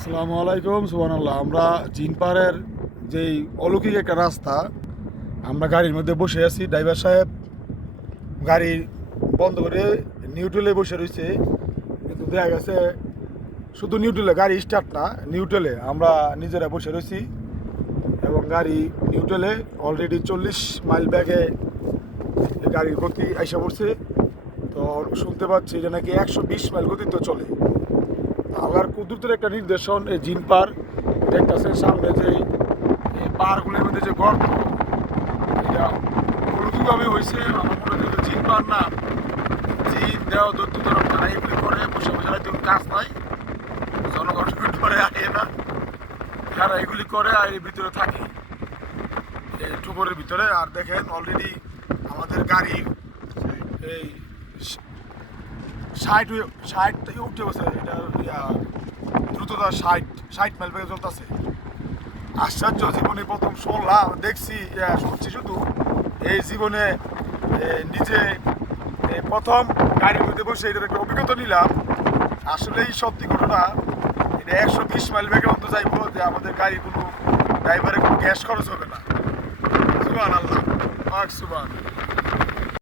আসসালামু আলাইকুম, সুবহানাল্লাহ। আমরা জিনপাড়ের যেই অলৌকিক একটা রাস্তা, আমরা গাড়ির মধ্যে বসে আছি। ড্রাইভার সাহেব গাড়ি বন্ধ করে নিউট্রালে বসে রয়েছে, কিন্তু দেখা গেছে শুধু নিউট্রালে, গাড়ি স্টার্ট না, নিউট্রালে আমরা নিজেরা বসে রয়েছি এবং গাড়ি নিউট্রালে অলরেডি 40 মাইল ব্যাগে গাড়ির গতি আইসা পড়ছে। তো শুনতে পাচ্ছি যে নাকি 120 মাইল গতিতে চলে। আল্লাহর কুদরতের একটা নির্দেশন। এই জিন পার দেখতেছেন সামনে যে এই পাহাড়গুলির মধ্যে যে গর্ত, এটা অলৌকিকভাবে হয়েছে। আমার মনে হয় জিন পার না, জিন দেওয়া দৈত্য তরফ তারা এগুলি করে বসে বসে হয়তো কাজ নাই, জনগণ করে আসে না, তারা এগুলি করে আর এর ভিতরে থাকে এই টুকরের ভিতরে। আর দেখেন অলরেডি আমাদের গাড়ি এই 60 উঠে গেছে, এটা দ্রুততা 60 মাইল বেগে চলতেছে। আশ্চর্য, জীবনে প্রথম শুনলাম, দেখছি, শুনছি শুধু, এই জীবনে নিজে প্রথম গাড়ির মধ্যে বসে এটার একটা অভিজ্ঞতা নিলাম। আসলেই সত্যি ঘটনা, এটা 120 মাইল বেগে মতো যাইব, যে আমাদের গাড়ি কোনো ড্রাইভারের কোনো গ্যাস খরচ হবে না। সুবহানাল্লাহ, পাক সুবহান।